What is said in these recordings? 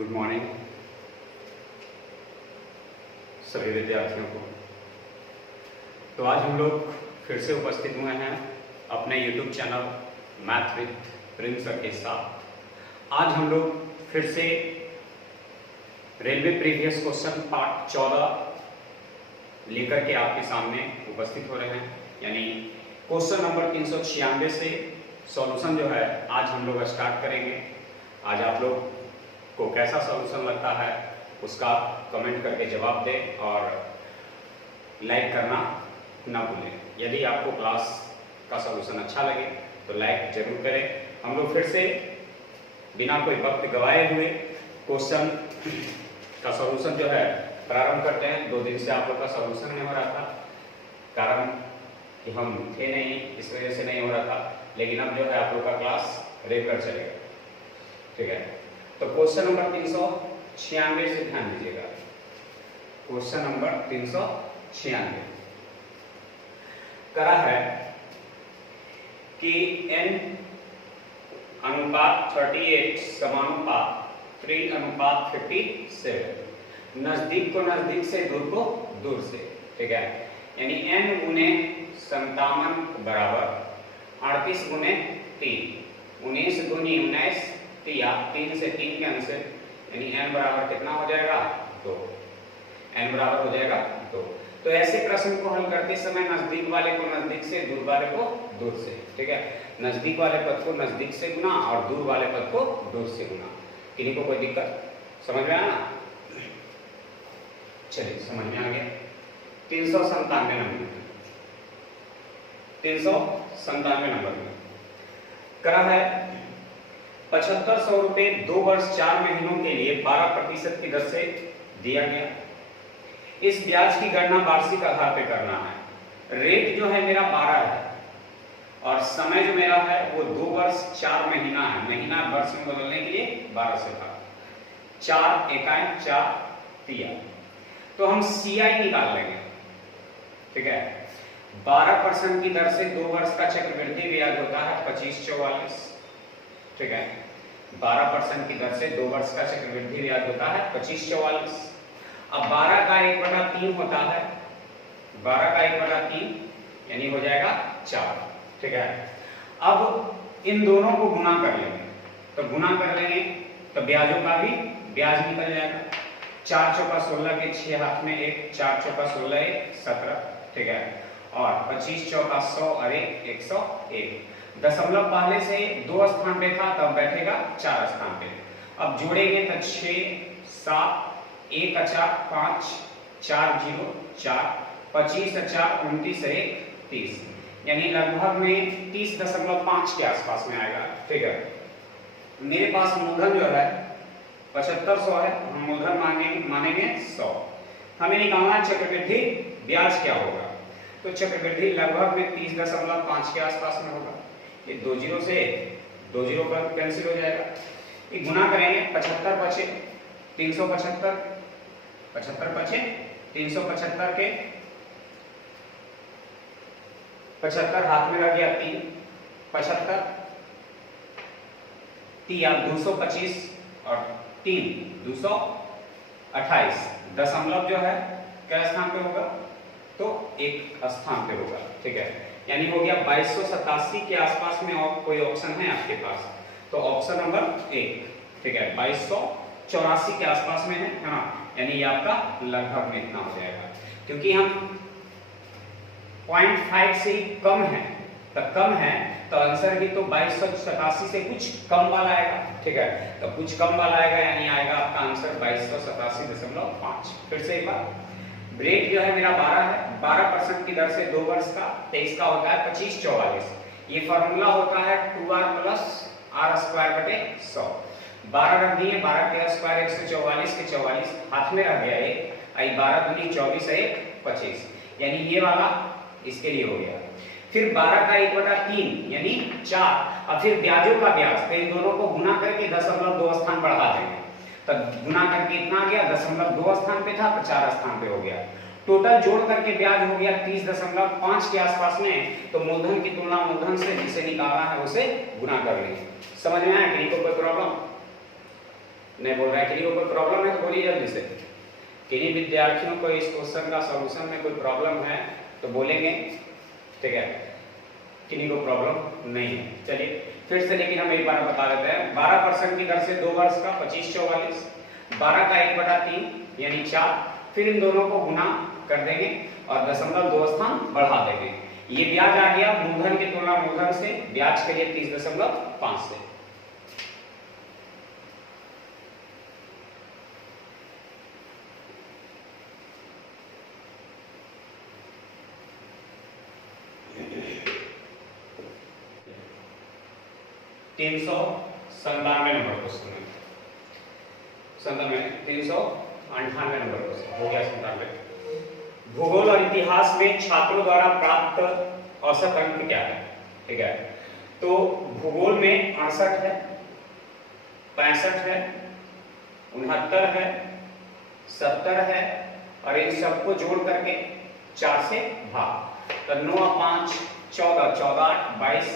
Good morning सभी विद्यार्थियों को। तो आज हम लोग फिर से उपस्थित हुए हैं अपने YouTube channel math with Prince sir के साथ। आज हम लोग फिर से रेलवे प्रीवियस क्वेश्चन पार्ट 14 लेकर के आपके सामने उपस्थित हो रहे हैं, यानी क्वेश्चन नंबर 396 से सॉल्यूशन जो है आज हम लोग स्टार्ट करेंगे। आज आप लोग को कैसा सॉल्यूशन लगता है उसका कमेंट करके जवाब दें और लाइक करना ना भूलें। यदि आपको क्लास का सॉल्यूशन अच्छा लगे तो लाइक जरूर करें। हम लोग फिर से बिना कोई वक्त गवाए हुए क्वेश्चन का सॉल्यूशन जो है प्रारंभ करते हैं। 2 दिन से आप लोग का सॉल्यूशन नहीं हो रहा था, कारण कि हम थे नहीं, इस वजह से नहीं हो रहा था, लेकिन अब जो है आप लोग का क्लास रेगुलर चलेगा। ठीक है, तो क्वेश्चन नंबर 396 से ध्यान दीजिएगा। क्वेश्चन नंबर 396 करा है कि n अनुपात 38 समानुपात 3 अनुपात 57, नजदीक को नजदीक से, दूर को दूर से। ठीक है, यानी n गुने 57 बराबर 38 गुने 3, 19 दूनी 19, 3 से 3 कैंसिल, यानी n बराबर कितना हो जाएगा 2। n बराबर हो जाएगा 2। तो ऐसे प्रश्न को हल करते समय नजदीक वाले को नजदीक से, दूर वाले को दूर से। ठीक है, नजदीक वाले पद को नजदीक से गुना और दूर वाले पद को दूर से गुना। किन्हीं को कोई दिक्कत समझ में आया ना? चलिए समझ में आ गया। 397 नंबर 397 नंबर में करा है 7500 रुपए 2 वर्ष 4 महीनों के लिए 12% की दर से दिया गया। इस ब्याज की गणना वार्षिक आधार पे करना है। रेट जो है मेरा 12 है और समय जो मेरा है वो 2 वर्ष 4 महीना है। महीना वर्ष में बदलने के लिए 12 से था। 4 इकाई 4 दिया, तो हम CI निकाल लेंगे। ठीक है, 12% की दर से 2 वर्ष का चक्रवृद्धि ब्याज होता है 2544। ठीक है, 12% की दर से 2 वर्ष का चक्रवृद्धि ब्याज होता है 2544। अब 12 का 1/3 होता है, 12 का 1/3 यानी हो जाएगा 4। ठीक है, अब इन दोनों को गुना कर लेंगे, तो गुना कर लेंगे तो ब्याजों का भी ब्याज निकल जाएगा। 4 चौका 16 के 6 हाथ में 1, 4 चौका 16 1 17। ठीक है, और 25 चौका 100 और 101। दशमलव पहले से 2 स्थान पे था, तब बैठेगा 4 स्थान पे। अब जोड़ेंगे तो 6 7 1 4 5 4 0 4 25 4 29 1 30, यानी लगभग में 30.5 के आसपास में आएगा। ठीक है, मेरे पास मूलधन जो है 7500 है, हम मूलधन मानेंगे 100। हमें निकालना है चक्रवृद्धि ब्याज क्या होगा, तो चक्रवृद्धि लगभग में 30.5 के आसपास में होगा। ये 2 0 से 2 0 पर कैंसिल हो जाएगा। ये गुना करेंगे 75 बचे 375, 75 बचे 375 के 75 हाथ में रह गया 3, 75 3 225 और 3 228। दशमलव जो है क्या स्थान पे होगा, तो 1 स्थान पे होगा। ठीक है, यानी हो गया 2287 के आसपास में। और कोई ऑप्शन है आपके पास, तो ऑप्शन नंबर 1। ठीक है, 2284 के आसपास में है ना, यानी ये आपका लगभग में इतना हो जाएगा। क्योंकि हम 0.5 से कम है, तो कम है तो आंसर भी तो 2287 से कुछ कम वाला आएगा। ठीक है, तो कुछ कम वाला आएगा, यानी आएगा आपका आंसर 2287.5। फिर से एक बार, रेट जो है मेरा 12 है, 12% की दर से 2 वर्ष का, 23 का होता है 2544। ये फॉर्मूला होता है 2r + r²/100। 12 रख दिए, 12 के स्क्वायर 144 के 44 हाथ में रह गया 1, 12 दूनी 24 1 25, यानी ये वाला इसके लिए हो गया। फिर 12 का 1/3 यानी 4। अब फिर ब्याजों का ब्याज, तो इन दोनों को गुना करके 0.2 स्थान बढ़ा देंगे, तब गुना करके इतना आ गया, 0.2 स्थान पे था तो 4 स्थान पे हो गया। टोटल जोड़ करके ब्याज हो गया 30.5 के आसपास में। तो मूलधन की तुलना मूलधन से जिसे निकालना है उसे गुना कर लेंगे। समझ में आया? किसी को कोई प्रॉब्लम? नहीं बोल रहा है? किन्हीं को कोई प्रॉब्लम है तो बोलिए जल्दी से। किन्हीं विद्यार्थियों को इस क्वेश्चन का सॉल्यूशन में कोई प्रॉब्लम है तो बोलेंगे, ठीक है। किन्हीं को प्रॉब्लम नहीं है। चलिए फिर से लेकिन हम एक बार बता देते हैं। 12% की दर से 2 वर्ष का 25 44, 12 का 1/3 यानी 4, फिर इन दोनों को गुना कर देंगे और 0.2 स्थान बढ़ा देंगे। ये ब्याज आ गया मूलधन की तुलना मूलधन से, ब्याज के लिए 30.5 से। नंबर क्वेश्चन है, 398 नंबर क्वेश्चन हो गया। 97 भूगोल और इतिहास में छात्रों द्वारा प्राप्त औसत अंक क्या है? ठीक है, तो भूगोल में 68 है, 65 है, 69 है, 70 है और इन सबको जोड़ करके 4 से भाग, तो 9 और 5 14, 14 8 22,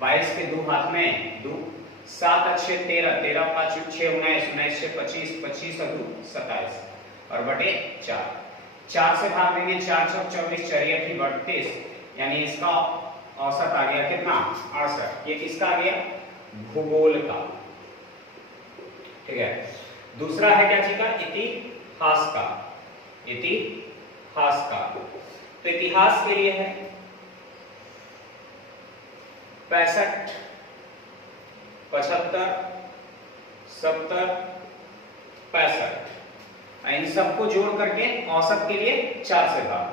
22 के 2 हाथ में 2, 7 और 6 13, 13 5 6 19, 19 6 25, 25 और 2 27 और बटे 4, 4 से भाग देंगे, 4 6 24, 4 8 32, यानी इसका औसत आ गया कितना? 68। ये किसका आ गया? भूगोल का, ठीक है। दूसरा है क्या चीज का? इतिहास का। इतिहास का तो इतिहास के लिए है 65, 75, 70, 65, इन सबको जोड़ करके औसत के लिए 4 से भाग,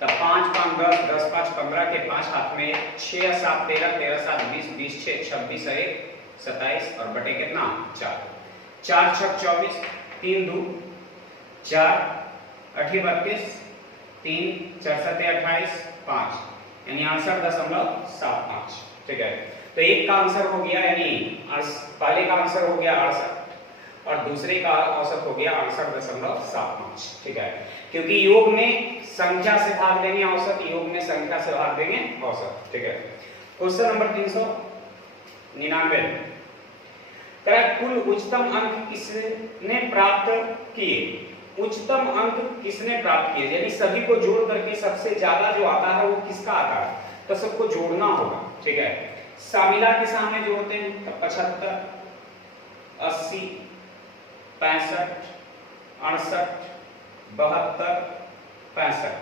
तब 5 5 10, 10 5 15 के 5 हाथ में 6 7 13, 13 7 20, 20 6 26 और 1 27 और बटे कितना? 4, 4 6 24, 3 2 4 8 32, 3 4 7 28 5, यानी 68.75, ठीक है। तो एक का आंसर हो गया, यानी पहले का आंसर हो गया 68 और दूसरे का औसत हो गया 68.75, ठीक है। क्योंकि योग में संख्या से भाग देंगे औसत, योग में संख्या से भाग देंगे औसत, ठीक है। क्वेश्चन नंबर 399, कुल उच्चतम अंक किसने प्राप्त किए? उच्चतम अंक किसने प्राप्त किए, यानी सभी को जोड़ करके सबसे ज्यादा जो आता है वो किसका आता है, तो सबको जोड़ना होगा, ठीक है। शामिला के सामने जोड़ते हैं तो 75, 80, 65, 68, 72, 65,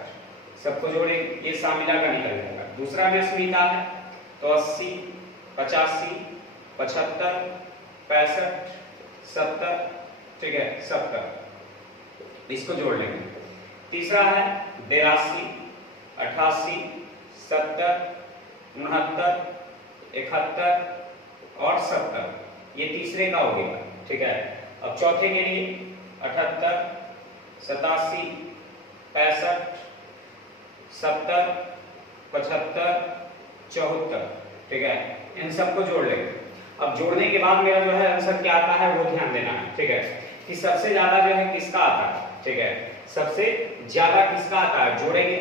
सबको जोड़ेंगे, ये शामिला का निकल जाएगा। दूसरा में स्मिता है तो 80, 85, 75, 65, 70, ठीक है, 70, इसको जोड़ लेंगे। तीसरा है 82, 88, 70, 69, 71 और 70, ये तीसरे का हो गया, ठीक है। अब चौथे के लिए 78, 87, 65, 70, 75, 74, ठीक है, इन सबको जोड़ लेंगे। अब जोड़ने के बाद मेरा जो है आंसर क्या आता है वो ध्यान देना है, ठीक है, कि सबसे ज्यादा जो है किसका आता है, ठीक है, सबसे ज्यादा किसका आता है, जोड़ेंगे।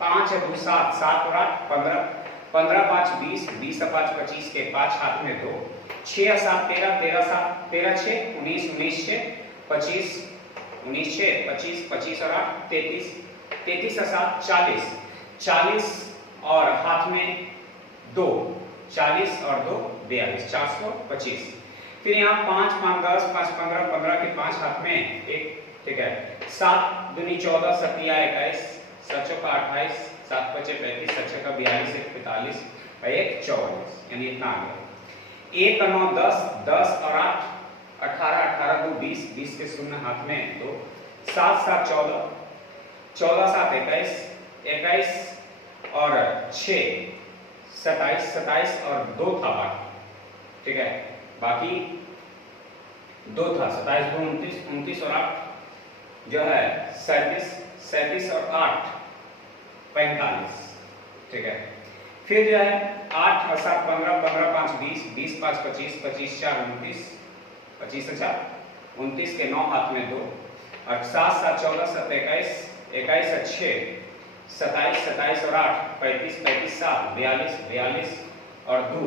5 और 2 7, 7 और 8 15, 15 5 20, 20 और 5 25 के 5 हाथ में 2, 6 और 7 13, 13 7 13 6 19, 19 6 25, 19 6 25, 25 और 8 33, 33 और 7 40, 40 और हाथ में 2, 40 और 2 42, 425। फिर यहाँ 5 5 10, 5 15, 15 के 5 हाथ में 1, ठीक है, 7 दूनी 14, 7 21, 7 चौका 28, 7 पचे 35, 7 छक्का 42, 1 45 और 1 44, यानी इतना आ गया। 1 और 9 10, 10 और 8 18, 18 2 20, 20 के शून्य हाथ में 2, 7 7 14, 14 7 21, 21 और 6 27, 27 और 2 था बाकी, ठीक है, बाकी 2 था, 27 2 29, 29 और 8 जो है 37, 37 और 8 45, ठीक है। फिर जो है 8 और 7 15, 15 5 20, 20 5 25, 25 4 29, 25 अच्छा 29 के 9 हाथ में 2 और 7 7 14 7 21, 21 और 6 27, 27 और 8 35, 35 7 42, 42 और 2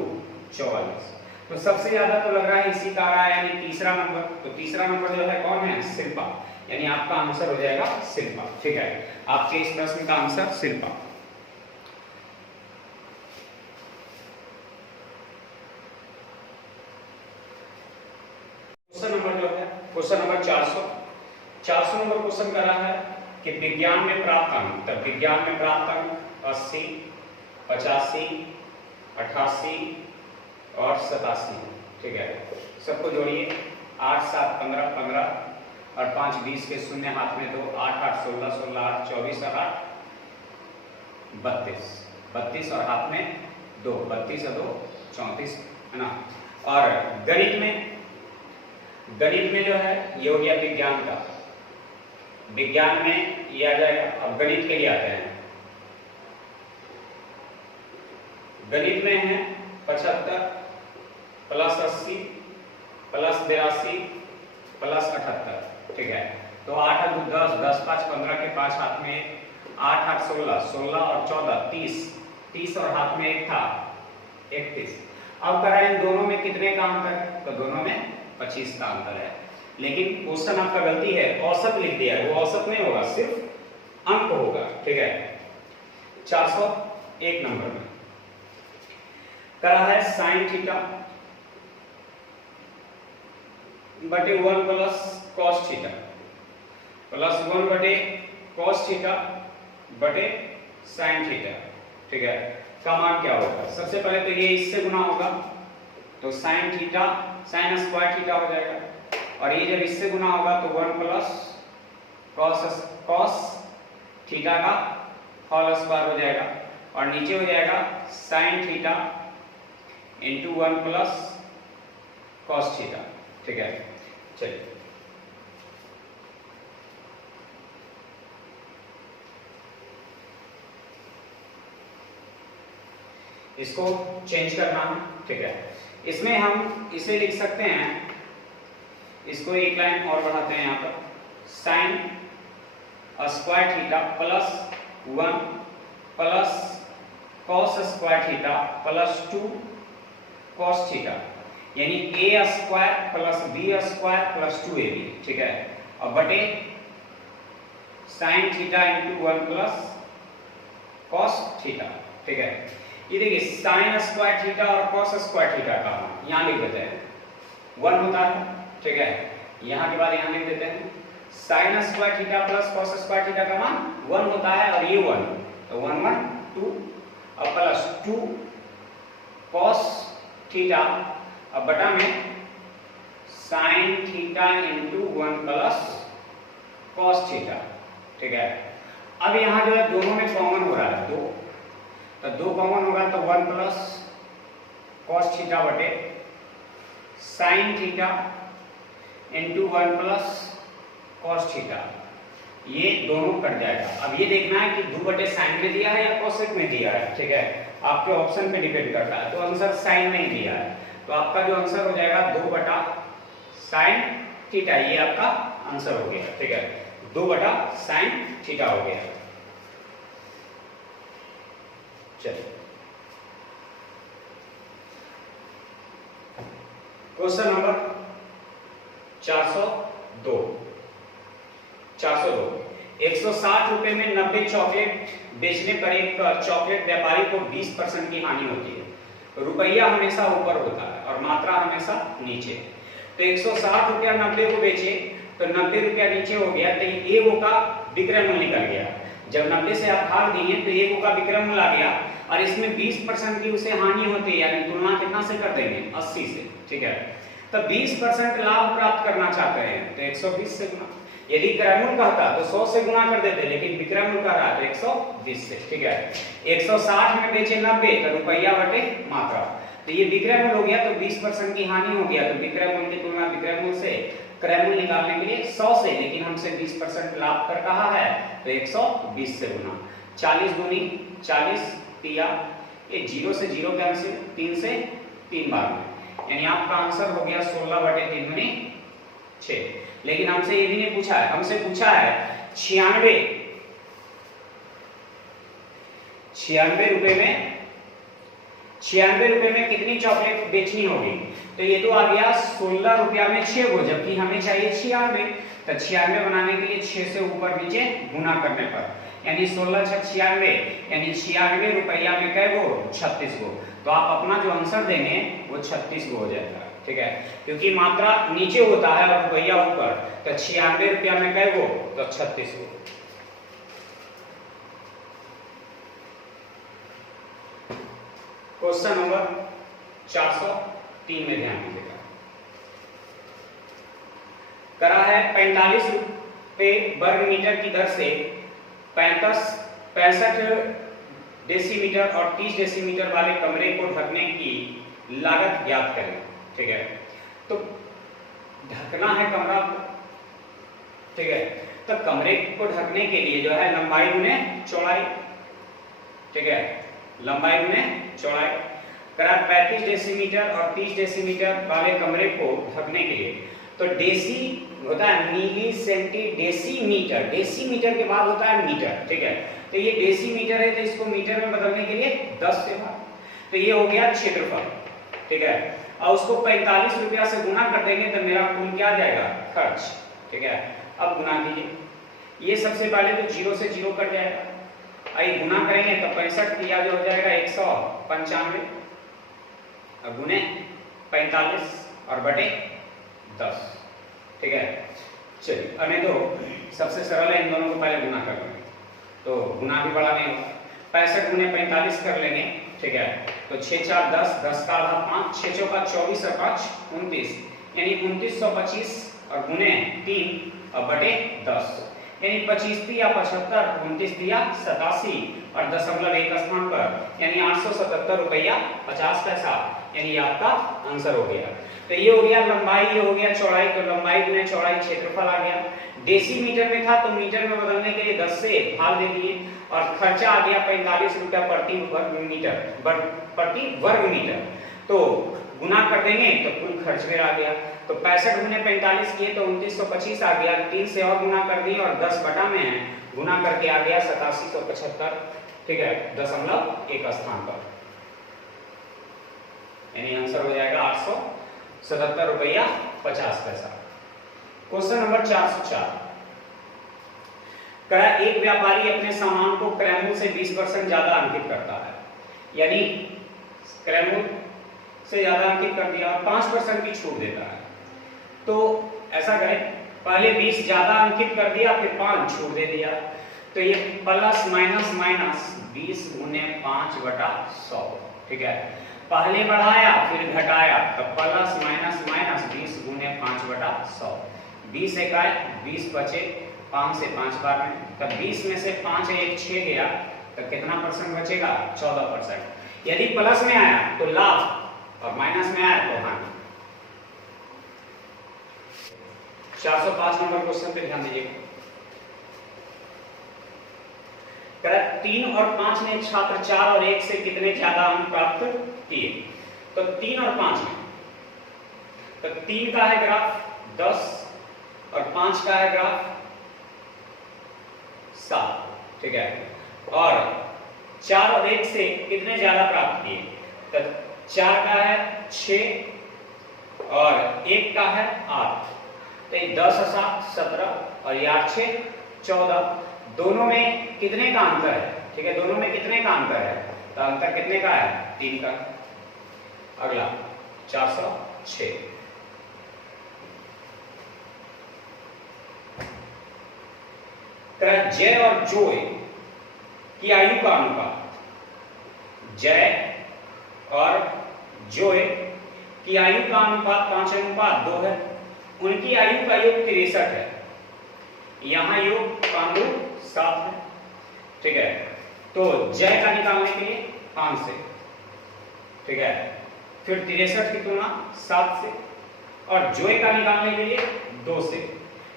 44। तो सबसे ज्यादा तो लग रहा है इसी का आ रहा है, यानी तीसरा नंबर। तो तीसरा नंबर जो है कौन है? शिल्पा, यानी आपका आंसर हो जाएगा शिल्पा। ठीक है, आपके इस प्रश्न का आंसर शिल्पा। क्वेश्चन नंबर जो है क्वेश्चन नंबर 400 नंबर क्वेश्चन कर रहा है कि विज्ञान में प्राप्त अंक, तब विज्ञान में प्राप्त अंक 80, 85, 88 और 87। ठीक है, सबको जोड़िए। 8 7 15 15 और 5 20 के शून्य हाथ में 2, 8 8 16 16 8 24 और 8 32 32 और हाथ में 2, 32 और 2 34, है ना। और गणित में जो है ये हो गया विज्ञान का। विज्ञान में ये आ जाएगा। अब गणित के लिए आते हैं। गणित में है 75 प्लस 80 प्लस 82 प्लस 78। ठीक है, तो 8 और 10 10 5 15 के 5 हाथ में 8 8 16 16 और 14 30 30 और हाथ में 1 था 31। अब करें इन दोनों में कितने का अंतर है? तो दोनों में 25 का अंतर है। लेकिन क्वेश्चन आपका गलती है, औसत लिख दिया है। वो औसत नहीं होगा, सिर्फ अंक होगा। ठीक है, 401 नंबर में करा है साइन थीटा बटे 1 प्लस कॉस थीटा प्लस 1 बटे कॉस थीटा बटे साइन थीटा। ठीक है, का मान क्या होगा? सबसे पहले तो ये इससे गुना होगा, तो sine theta sine square theta हो जाएगा। और ये जब इससे गुना होगा तो 1 प्लस कॉस थीटा का होल स्क्वायर हो जाएगा। और नीचे हो जाएगा sign theta into 1 plus cos theta. ठीक है, चलिए इसको चेंज करना है। ठीक है, इसमें हम इसे लिख सकते हैं, इसको एक लाइन और बढ़ाते हैं यहाँ पर, sine square theta plus 1 plus cos square theta plus 2 cos theta, यानी A square plus B square plus 2ab। ठीक है, अब बटे sine theta into 1 plus cos theta. ठीक है, ये देखिए साइन स्क्वायर थीटा और कॉस स्क्वायर थीटा का मान यहाँ लिख देते हैं 1 होता है। ठीक है, यहाँ के बाद यहाँ लिख देते हैं sign square theta plus cos square theta का मान 1 होता है, और ये 1 तो 1 1 2 और प्लस 2 कॉस थीटा, अब बटा में sign theta into 1 plus cos theta. ठीक है, अब यहाँ जो है दोनों में कॉमन हो रहा है 2, तो 2 कॉमन होगा तो 1 प्लस कॉस थीटा बटे sine theta into 1 plus cos theta, ये दोनों कट जाएगा। अब ये देखना है कि 2 बटे साइन में दिया है या कोसेक में दिया है। ठीक है, आपके ऑप्शन पे डिपेंड करता है। तो आंसर साइन में ही दिया है, तो आपका जो आंसर हो जाएगा 2 बटा साइन थीटा, ये आपका आंसर हो गया। ठीक है, 2 बटा साइन थीटा हो गया। चलिए क्वेश्चन नंबर 402 160 रुपए में 90 चॉकलेट बेचने पर एक चॉकलेट व्यापारी को 20% की हानि होती है। रुपया हमेशा ऊपर होता है और मात्रा हमेशा नीचे। तो 160 रुपया 90 को बेचे तो 90 रुपया नीचे हो गया, तो एगो का विक्रय मूल्य निकल गया। जब 90 से आप भाग दिए तो एगो का विक्रय मूल्य आ गया, और इसमें 20% की उसे हानि होती है, यानी तुलना कितना से कर देंगे 80 से। ठीक है, तो 20% लाभ प्राप्त करना चाहते हैं तो 120 से गुना। यदि क्रयमूल्य कहता तो 100 से गुना कर देते, लेकिन विक्रय मूल्य कह रहा है तो 120 से। ठीक है, 160 में बेचे 90 तो रुपया बटे मात्रा, तो ये विक्रय मूल्य हो गया, तो 20% की हानि हो गया, तो विक्रय मूल्य की तुलना विक्रय मूल्य से क्रय मूल्य निकालने के लिए 100 से, लेकिन हमसे 20% लाभ कर रहा है तो 120 से गुना। 40 दूनी 40 तिया, ये 0 से 0 कैंसिल, 3 से 3 बार में, यानी आपका आंसर हो गया 16 बटे 3 दूनी 6। लेकिन हमसे ये भी नहीं पूछा है, हमसे पूछा है 96 रुपए में कितनी चॉकलेट बेचनी होगी। तो ये तो आ गया 16 रुपया में 6 गो, जबकि हमें चाहिए 96। तो 96 बनाने के लिए 6 से ऊपर नीचे गुना करने पर, यानी 16 6 96, यानी 96 रुपया में कै गो 36 गो। तो आप अपना जो आंसर देंगे वो 36 गो हो जाएगा, ठीक है, क्योंकि मात्रा नीचे होता है और रुपया ऊपर। तो 96 रुपया में कै गो, तो 36 गो। क्वेश्चन नंबर 403 में ध्यान दीजिएगा। करा है 45 रुपए वर्ग मीटर की दर से 65 डेसीमीटर और 30 डेसीमीटर वाले कमरे को ढकने की लागत ज्ञात करें, ठीक है। तो ढकना है कमरा, ठीक है। तो कमरे को ढकने के लिए जो है लंबाई गुने चौड़ाई, ठीक है, लंबाई गुने चौड़ाई। करा 35 डेसीमीटर और 30 डेसीमीटर वाले कमरे को ढकने के लिए, तो डेसी होता है मिली सेंटी डेसीमीटर, डेसीमीटर के बाद होता है मीटर, ठीक है। तो ये डेसीमीटर है, तो इसको मीटर में बदलने के लिए 10 से भाग, तो ये हो गया क्षेत्रफल, ठीक है। और उसको 45 रुपया से गुना कर देंगे तो मेरा कुल क्या आ जाएगा, खर्च, ठीक है। अब गुना कीजिए, ये सबसे पहले तो 0 से 0 कट जाएगा, आई गुना करेंगे तो 65 दिया जो हो जाएगा 195 और गुने 45 और बटे 10, ठीक है। चलिए अने तो सबसे सरल है, इन दोनों को पहले गुना कर लेंगे, तो गुना भी बड़ा नहीं होगा। 65 गुने 45 कर लेंगे, ठीक है। तो 6 4 10, 10 का आधा 5, 6 चौका 24 और 5 29, यानी 2925 और गुने 3 और बटे 10, यानी 25 दिया 75, 29 दिया 87 और दशमलव एक स्थान पर, यानी 877 रुपया 50 पैसा, यानी आपका आंसर हो गया। तो ये हो गया लंबाई, ये हो गया चौड़ाई, तो लंबाई गुने चौड़ाई क्षेत्रफल आ गया। डेसीमीटर में था तो मीटर में बदलने के लिए 10 से भाग दे दिए और खर्चा आ गया 45 रुपया प्रति वर्ग मीटर, प्रति वर्ग मीटर। तो गुना कर देंगे तो कुल खर्च मेरा आ गया। तो 65 गुने 45 किए तो 2925 आ गया, 3 से और गुना कर दिए और 10 बटा में है, गुना करके आ गया 8775, ठीक है, दशमलव एक स्थान पर, यानी आंसर हो जाएगा 877 रुपया 50 पैसा। क्वेश्चन नंबर 404, करा एक व्यापारी अपने सामान को क्रयमूल्य से 20% ज्यादा अंकित करता है, यानी क्रयमूल्य से ज्यादा अंकित कर दिया और 5% की छूट देता है। तो ऐसा करें, पहले 20 ज्यादा अंकित कर दिया, फिर 5 छूट दे दिया, तो ये प्लस माइनस माइनस 20 गुने 5 बटा 100, ठीक है। पहले बढ़ाया फिर घटाया, तो प्लस माइनस माइनस 20 गुने 5 बटा 100, 20 एक आए 20 बचे, 5 से 5 बार में, तब 20 में से 5 एक 6 गया, तो कितना परसेंट बचेगा, 14%। यदि प्लस में आया तो लाभ और माइनस में आया तो हानि। 405 नंबर क्वेश्चन पे ध्यान दीजिएगा। 3 और 5 ने छात्र 4 और 1 से कितने ज्यादा अंक प्राप्त किए। तो 3 और 5 में, तो 3 का है ग्राफ 10 और 5 का है ग्राफ 7, ठीक है। और 4 और 1 से कितने ज्यादा प्राप्त किए, तो 4 का है 6 और 1 का है 8, तो 10 और 7 17 और 8 6 14, दोनों में कितने का अंतर है, ठीक है, दोनों में कितने का अंतर है, तो अंतर कितने का है, 3 का। अगला 406, जय और जोय की आयु का अनुपात, जय और जोय की आयु का अनुपात 5:2 है, उनकी आयु का योग 63 है, यहां योग का 7 है, ठीक है। तो जय का निकालने के लिए 5 से, ठीक है, फिर 63 की तुलना 7 से, और जोय का निकालने के लिए 2 से,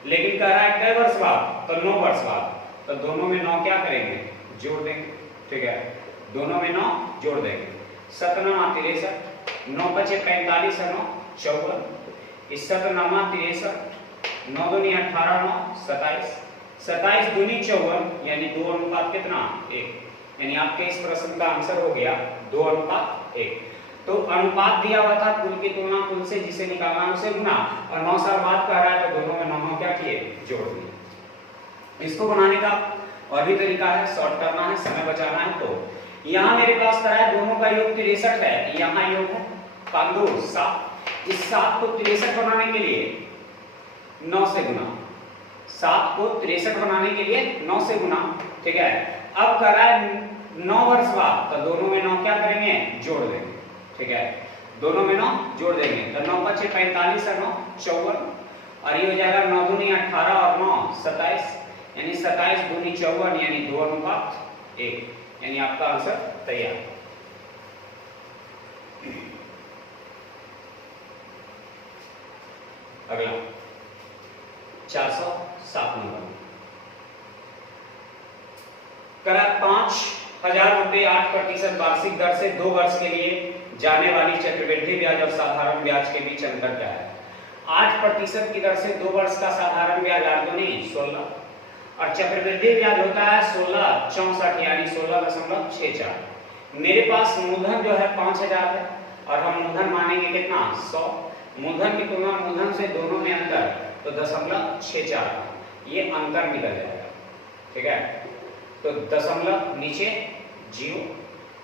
लेकिन कह रहा है कई वर्ष बाद, तो 9 वर्ष बाद, तो दोनों में 9 क्या करेंगे, जोड़ देंगे, ठीक है, दोनों में 9 जोड़ देंगे, 7 9 63, 9 बचे 45 है 9 54, इस 7 9 63, 9 दूनी 18 9 27, 27 दूनी 54, यानी 2 अनुपात कितना 1, यानी आपके इस प्रश्न का आंसर हो गया 2:1। तो अनुपात दिया हुआ था कुल की तुलना कुल से, जिसे निकालना उसे गुना, और 9 साल बाद कह रहा है तो दोनों में 9 क्या किए, जोड़ दिए। इसको बनाने का और भी तरीका है, शॉर्ट करना है, समय बचाना है। तो यहाँ मेरे पास करा है दोनों का योग 63 है, यहाँ योग है 5 2 7। इस 7 को 63 बनाने के लिए 9 से गुना, 7 को 63 बनाने के लिए 9 से गुना, ठीक है। अब कर रहा है 9 वर्ष बाद, तो दोनों में 9 क्या करेंगे, जोड़ देंगे, ठीक है। दोनों में 9 जोड़ देंगे, तो 9 5 45 और 9 54, और ये हो जाएगा 9 दूनी 18 और 9 27, यानी 27 दूनी 54, यानी 2:1, यानी आपका आंसर तैयार। अगला 407 नंबर करा 5,000 रुपए 8% वार्षिक दर से 2 वर्ष के लिए जाने वाली चक्रवृद्धि ब्याज और साधारण ब्याज के बीच अंतर क्या है। 8% की दर से 2 वर्ष का साधारण ब्याज 8 दूनी 16, और चक्रवृद्धि ब्याज होता है 16 64, यानी 16.64। मेरे पास मूलधन जो है 5,000 है, और हम मूलधन मानेंगे कितना, 100। मूलधन की तुलना मूलधन से दोनों में अंतर, तो 0.64, ये अंतर निकल जाएगा, ठीक है। तो दशमलव नीचे 0,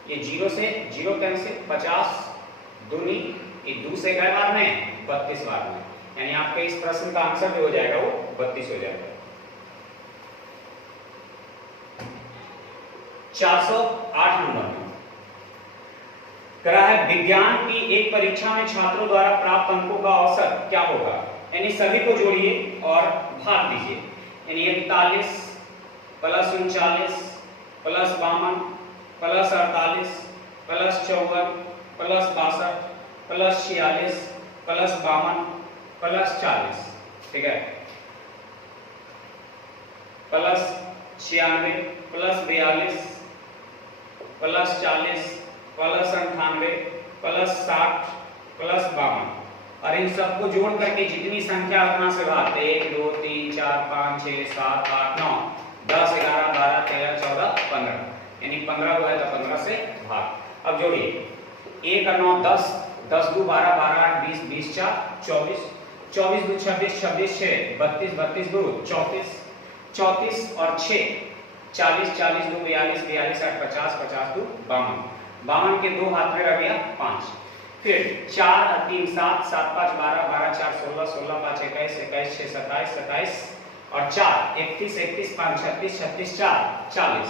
ये 0 से 0 कैंसिल, 50 दूनी, ये 2 से कई बार में 32 बार में, यानी आपके इस प्रश्न का आंसर जो हो जाएगा वो 32 हो जाएगा। 408 नंबर में करा है विज्ञान की एक परीक्षा में छात्रों द्वारा प्राप्त अंकों का औसत क्या होगा, यानी सभी को जोड़िए और भाग दीजिए, यानी 41 plus 39 plus 52 plus 48 plus 54 plus 62 plus 46 plus 52 plus 40, ठीक है, plus 96 plus 42 plus 40 plus 98 plus 60 plus 52, और इन सबको जोड़ करके जितनी संख्या उतना से भाग, 1 2 3 4 5 6 7 8 9 10 11 12 13 14 15, यानी 15 हुआ है तो 15 से भाग। अब जोड़िए, 1 और 9 10, 10 2 12 12 8 20 20 4 24, 24 2 26 26 6 32 32 2 34, 34 और 6 40 40 2 42 42 8 50 50 2 52, 52 के 2 हाथ में रह गया 5, फिर 4 और 3 7 7 5 12 12 4 16 16 5 21 21 6 27 27 और 4 31 31 5 36 36 4 40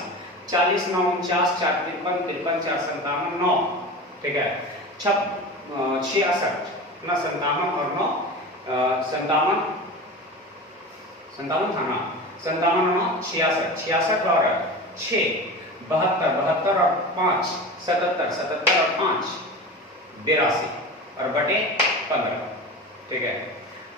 40 9 49 4 53 53 4 57 9, ठीक है। 66 ना 57 और 9 57 57 था ना, 57 और 9 66 66 और 6 72 72 और 5 77 77 और 5 82 और बटे 15, ठीक है।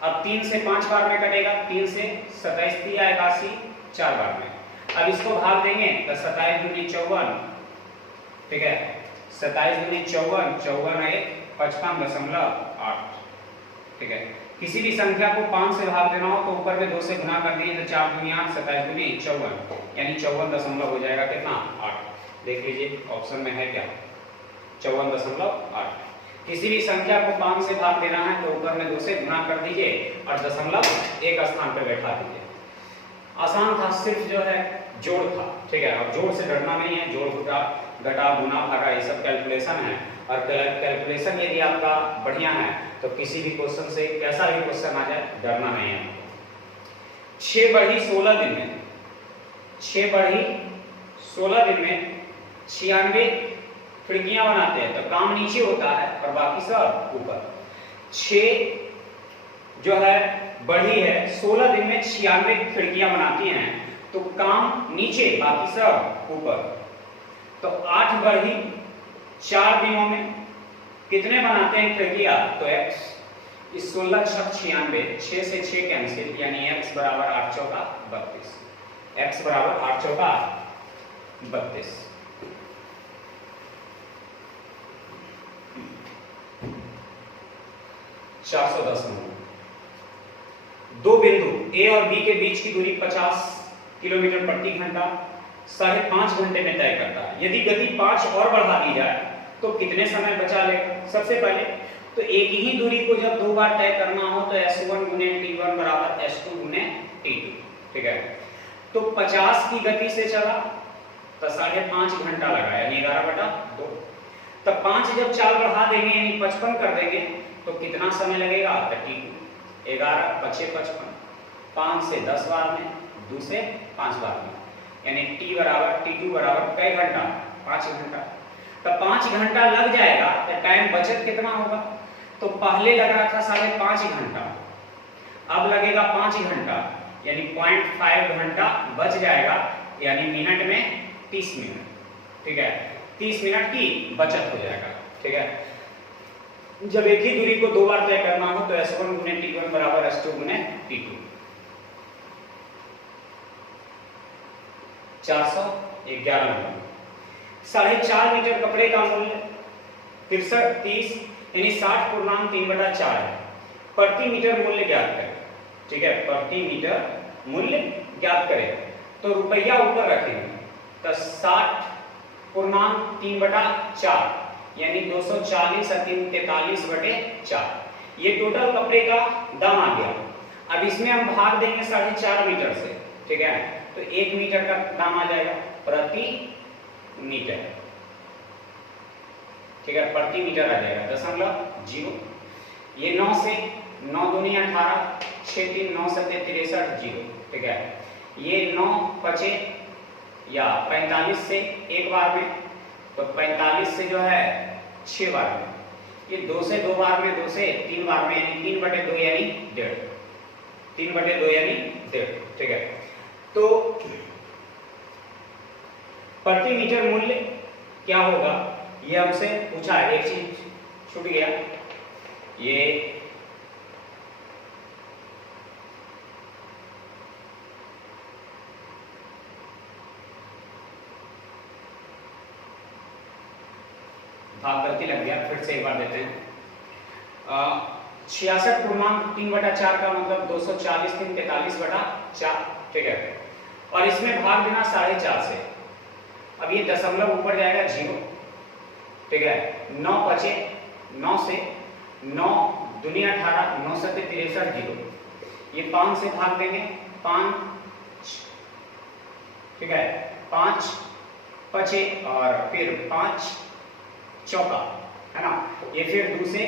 अब 3 से 5 बार में कटेगा, 3 से 27 दिया 81 4 बार में। अब इसको भाग देंगे तो 27 दूनी 54, ठीक है, 27 दूनी 54 54 1 55.8, ठीक है। किसी भी संख्या को 5 से भाग देना हो तो ऊपर में 2 से गुना कर दिए तो 4 दूनी 8 27 दूनी 54, यानी 54 हो जाएगा कितना 8। देख लीजिए ऑप्शन में है क्या 54.8। किसी भी संख्या को 5 से भाग देना है तो ऊपर में 2 से गुना कर दीजिए और दशमलव एक स्थान पर बैठा दीजिए। आसान था, सिर्फ जो है जोड़ था, ठीक है। अब जोड़ से डरना नहीं है, जोड़ घटा घटा गुना भागा ये सब कैलकुलेशन है, और कैलकुलेशन यदि आपका बढ़िया है तो किसी भी क्वेश्चन से कैसा भी क्वेश्चन आ जाए डरना नहीं है। 6 बढ़ी 16 दिन में, 6 बढ़ी 16 दिन में 96 खिड़कियां बनाते हैं तो काम नीचे होता है और बाकी सब ऊपर। 6 जो है बढ़ी है 16 दिन में 96 खिड़कियां बनाती हैं तो काम नीचे बाकी सब ऊपर। तो 8 बढ़ी 4 दिनों में कितने बनाते हैं खिड़कियां, तो x इस 16 छक 96, 6 से 6 कैंसिल, यानी x बराबर 8 चौका 32, x बराबर 8 चौका 32। दो बिंदु A और B के बीच की दूरी 50 किलोमीटर प्रति घंटा 5.5 घंटे में तय करता है। यदि गति 5 और बढ़ा दी जाए तो कितने समय बचा लेगा? सबसे पहले तो एक ही दूरी को जब दो बार तय करना हो तो S1 गुने T1 बराबर S2 गुने T2, ठीक है। तो 50 की गति से चला तो 5.5 घंटा लगा, यानी 11/2। तब 5 जब चाल बढ़ा देंगे यानी 55 कर देंगे तो कितना समय लगेगा? 32। 11 5 55, 5 से 10 बार में, 2 से 5 बार में, यानी T2 बराबर कई घंटा? 5 घंटा। तब 5 घंटा लग जाएगा तो टाइम बचत कितना होगा? तो पहले लग रहा था 5.5 घंटा, अब लगेगा 5 घंटा, यानी 0.5 घंटा बच जाएगा, यानी मिनट में 30 मिनट, ठीक है। 30 मिनट की बचत हो जाएगा, ठीक है। जब एक ही दूरी को दो बार तय करना हो तो S1 गुने T1 बराबर S2 गुने T2। 411 नंबर। 4.5 मीटर कपड़े का मूल्य 30 यानी 60.3/4 है। प्रति मीटर मूल्य ज्ञात करें, ठीक है। प्रति मीटर मूल्य ज्ञात करें तो रुपया ऊपर रखेंगे तो 60.3/4 यानी 240 43/4, ये टोटल कपड़े का दाम आ गया। अब इसमें हम भाग देंगे 4.5 मीटर से, ठीक है। तो 1 मीटर का दाम आ जाएगा प्रति मीटर, ठीक है। प्रति मीटर आ जाएगा 0.0। ये 9 से 9 दूनी 18, 6 3 9 7 63 0, ठीक है। ये 9 5 या 45 से एक बार में, तो 45 से जो है 6 बार में, ये 2 से 2 बार में, 2 से 3 बार में, यानी 3/2 यानी 1.5, 3/2 यानी 1.5, ठीक है। तो प्रति मीटर मूल्य क्या होगा ये हमसे पूछा है। एक चीज छूट गया, ये भाग गलती लग गया, फिर से एक बार देते हैं। 66.3/4 का मतलब 240 3 43/4, ठीक है। और इसमें भाग देना 4.5 से। अब ये दशमलव ऊपर जाएगा 0, ठीक है। 9 5 9 से 9 दूनी 18, 9 7 63 0, ये 5 से भाग देंगे 5, ठीक है। 5 5 और फिर 5 चौका, है ना। ये फिर 2 से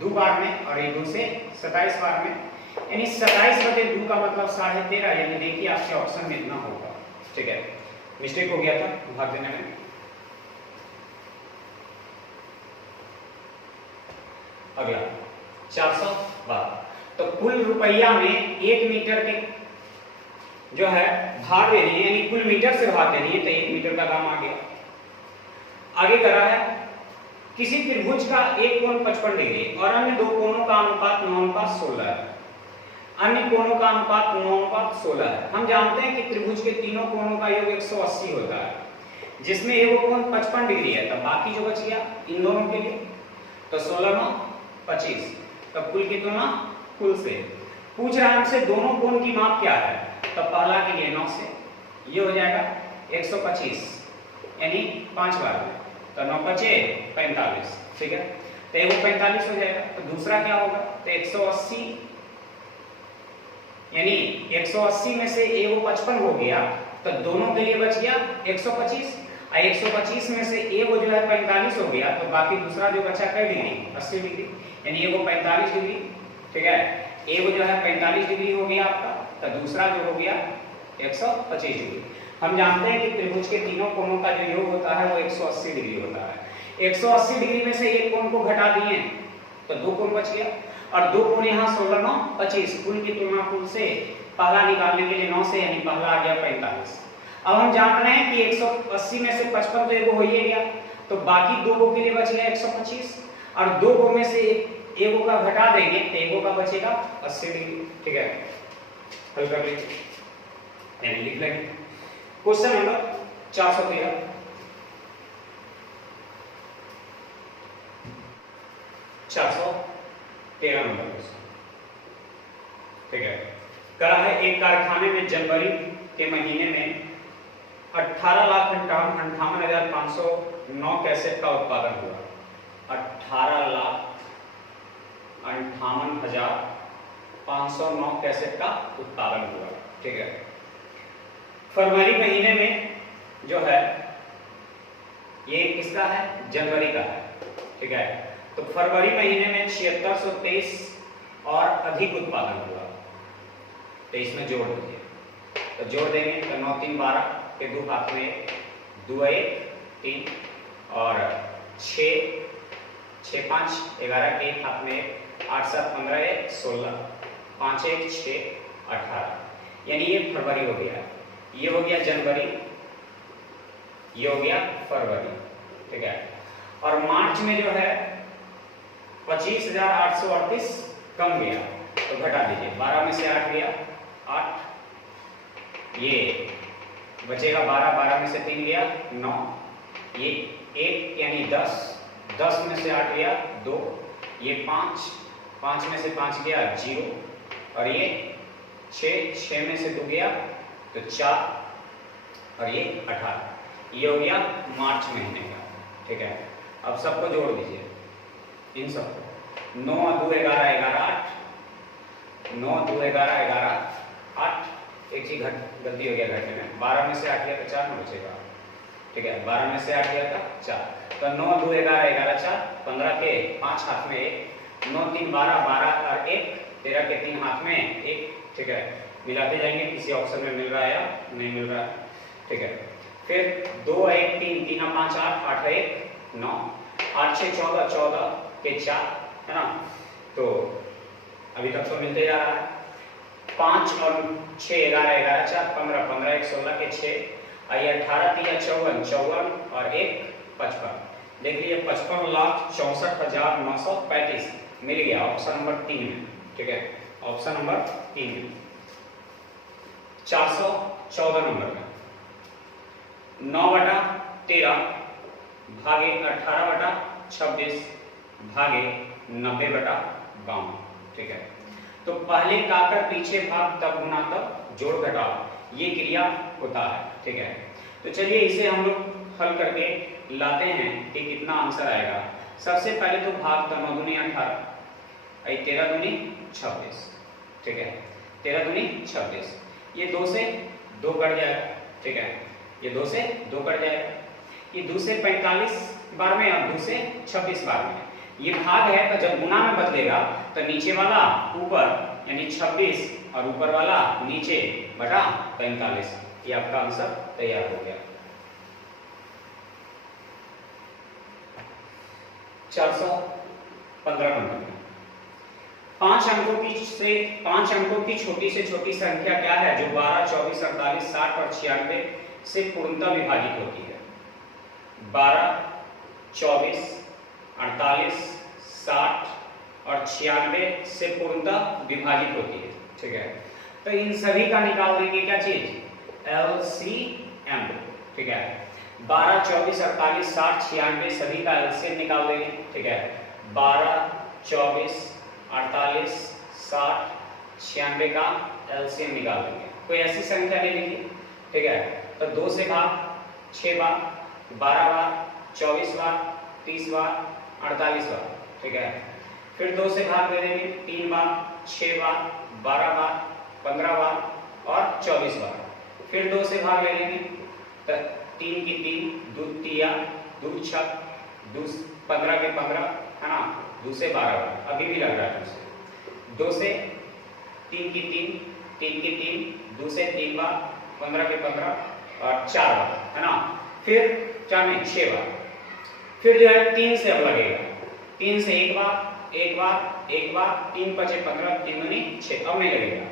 2 बार में और ये 2 से 27 बार में, यानी 27/2 का मतलब 13.5, यानी देखिए आपके ऑप्शन में इतना होगा, ठीक है। मिस्टेक हो गया था भाग देने में। अगला 412। तो कुल रुपया में 1 मीटर के जो है भाग देनी है, यानी कुल मीटर से भाग देनी है, तो 1 मीटर का दाम आ गया। आगे करा है किसी त्रिभुज का एक कोण 55 डिग्री और अन्य दो कोणों का अनुपात 9:16 है। अन्य कोणों का अनुपात 9:16 है। हम जानते हैं कि त्रिभुज के तीनों कोणों का योग 180 होता है, जिसमें एक कोण 55 डिग्री है, तब बाकी जो बच गया इन दोनों के लिए तो 16 9 25, तब कुल की तुलना कुल से। पूछ रहा है हमसे दोनों कोण की माप क्या है, तब पहला के लिए 9 से ये हो जाएगा 125, यानी 5 बार में, तो 9 5 45, ठीक है। तो एक 45 हो जाएगा। तो दूसरा क्या होगा, तो 180, यानी 180 में से ए वो 55 हो गया, तो दोनों के लिए बच गया 125, और 125 में से ए वो जो है 45 हो गया, तो बाकी दूसरा जो बचा कई डिग्री 80 डिग्री, यानी ये वो 45 डिग्री, ठीक है। ए वो जो है 45 डिग्री हो गया आपका, तो दूसरा जो हो गया 125 डिग्री। हम जानते हैं कि त्रिभुज के तीनों कोणों का जो योग होता है वो 180 डिग्री होता है। 180 डिग्री में से एक कोण को घटा दिए तो दो कोण बच गया, और दो कोण यहाँ 16 9 25, कुल की तुलना कुल से पहला निकालने के लिए 9 से, यानी पहला आ गया 45। अब हम जान रहे हैं कि 180 में से 55 तो एगो हो ही गया, तो बाकी दो को के लिए बच गया 125, और दो को में से एगो का घटा देंगे तो एगो का बचेगा 80 डिग्री, ठीक है। हल कर लीजिए, यानी लिख लेंगे। Question number 413। नंबर क्वेश्चन, ठीक है। कहा है एक कारखाने में जनवरी के महीने में 18,58,500 9 कैसेट का उत्पादन हुआ। 18,58,509 कैसेट का उत्पादन हुआ। ठीक है। फरवरी महीने में जो है ये किसका है? जनवरी का है। ठीक है। तो फरवरी महीने में 7623 और अधिक उत्पादन हुआ। तो इसमें जोड़ दीजिए। तो जोड़ देंगे तो 9 3 12 के 2 हाथ में 2 1 3 और 6 6 5 11 के 1 हाथ में 8 7 15 1 16 5 1 6 18। यानी ये फरवरी हो गया, ये हो गया जनवरी, ये हो गया फरवरी। ठीक है। और मार्च में जो है 25,838 कम गया, तो घटा दीजिए। 12 में से 8 गया 8, ये बचेगा 12, 12 में से 3 गया 9, ये 1 यानी 10, 10 में से 8 गया 2, ये 5, 5 में से 5 गया 0 और ये 6, 6 में से 2 गया तो 4 और ये 18। ये हो गया मार्च महीने का। ठीक है। अब सबको जोड़ दीजिए, इन सबको। 9 2 11 11 8, 9 2 11 11 8। एक चीज गलती हो गया घटने में, 12 में से 8 गया तो 4 में बचेगा। ठीक है। 12 में से 8 गया था 4, तो 9 2 11 11 4, 15 के 5 हाथ में 1, 9 3 12 12 और 1, 13 के 3 हाथ में 1। ठीक है। मिलाते जाएंगे, किसी ऑप्शन में मिल रहा है या नहीं मिल रहा है। ठीक है। फिर 2 1 3 3 5 8 8 1 9, 8 6 14 14 के 4 है ना। तो अभी तक तो मिलते जा रहा है। 5 और 6 11 11 4 15 15 1 16 के 6, आइए 18 3 54 54 और 1 55। देखिए 55,64,935 मिल गया ऑप्शन नंबर 3 में। ठीक है। ऑप्शन नंबर 3 में 414 नंबर में 9/13 भागे 18/26 भागे 90/52। ठीक है। तो पहले काकर पीछे भाग तब गुना तब जोड़ घटाव, ये क्रिया होता है। ठीक है। तो चलिए इसे हम लोग हल करके लाते हैं कि कितना आंसर आएगा। सबसे पहले तो भाग तो 9 दूनी 18, 13 दूनी 26। ठीक है। 13 दूनी 26, ये 2 से 2 कट जाएगा। ठीक है। ये 2 से 2 कट जाएगा, ये 2 से 45 बार में और 2 से 26 बार में। ये भाग है तो जब गुना में बदलेगा तो नीचे वाला ऊपर यानी 26 और ऊपर वाला नीचे बटा 45। ये आपका आंसर तैयार हो गया। 415 नंबर में 5 अंकों की छोटी से छोटी संख्या क्या है जो 12 24 48 60 और 96 से पूर्णतः विभाजित होती है? 12 24 48 60 और 96 से पूर्णतः विभाजित होती है। ठीक है। तो इन सभी का निकाल देंगे क्या चीज? LCM। ठीक है। 12 24 48 60 96 सभी का LCM निकाल देंगे। ठीक है। 12 24 48 60 96 का LCM निकाल देंगे। कोई ऐसी संख्या ले लीजिए। ठीक है। तो 2 से भाग 6 बार, 12 बार, 24 बार, 30 बार, 48 बार। ठीक है। फिर 2 से भाग दे देंगे 3 बार, 6 बार, 12 बार, 15 बार और 24 बार। फिर 2 से भाग ले लेंगे तो 3 की 3, 2 तिया, 2 छक, 2 15 के 15 है ना, 2 से 12 बार। अभी भी लग रहा है 2 से 3 की 3, 3 की 3, 2 से 3 बार, 15 के 15 और 4 बार है ना। फिर 4 में 6 बार। फिर जो है 3 से अब लगेगा, 3 से 1 बार 1 बार 1 बार, 3 5 15, 3 दूनी 6, अब नहीं लगेगा।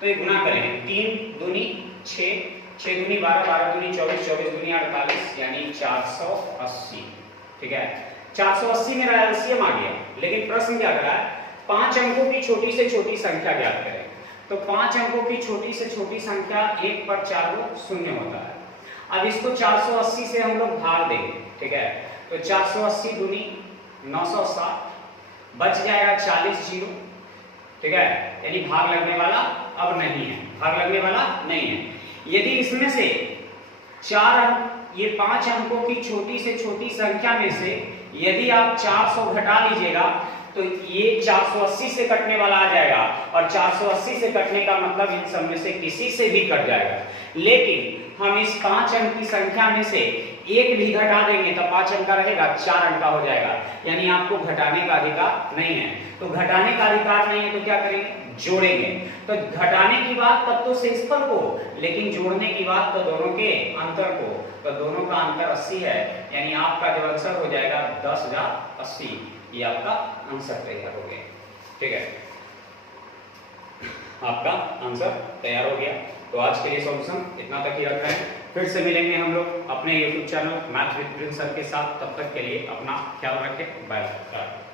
तो ये गुना करेंगे, 3 दूनी 6, 6 दूनी 12, 12 दूनी 24, 24 दूनी 48 यानी 480। ठीक है। 480 मेरा एलसीएम आ गया। लेकिन प्रश्न क्या कर रहा है? 5 अंकों की छोटी से छोटी संख्या ज्ञात करें। तो 5 अंकों की छोटी से छोटी संख्या 1 पर 4 को 0 होता है। अब इसको 480 से हम लोग भाग देंगे। ठीक है। तो 480 दूनी 960, बच जाएगा 40 जीरो। ठीक है। यानी भाग लगने वाला अब नहीं है, भाग लगने वाला नहीं है। यदि इसमें से 4 अंक ये 5 अंकों की छोटी से छोटी संख्या में से यदि आप 400 घटा लीजिएगा तो ये 480 से कटने वाला आ जाएगा, और 480 से कटने का मतलब इन सब में से किसी से भी कट जाएगा। लेकिन हम इस 5 अंक की संख्या में से एक भी घटा देंगे तो 5 अंक का रहेगा, 4 अंक का हो जाएगा, यानी आपको घटाने का अधिकार नहीं है। तो घटाने का अधिकार नहीं है तो क्या करेंगे, जोड़ेंगे। तो घटाने की बात तब तो शेषफल को, लेकिन जोड़ने की बात तो दोनों के अंतर को। तो दोनों का अंतर 80 है, यानी आपका जो आंसर हो जाएगा 10,080। ये आपका आंसर तैयार हो गया। ठीक है, आपका आंसर तैयार हो गया। तो आज के लिए सॉल्यूशन इतना तक ही रख रहे हैं। फिर से मिलेंगे हम लोग अपने YouTube channel math with Prince sir के साथ। तब तक के लिए अपना ख्याल रखें। Bye bye.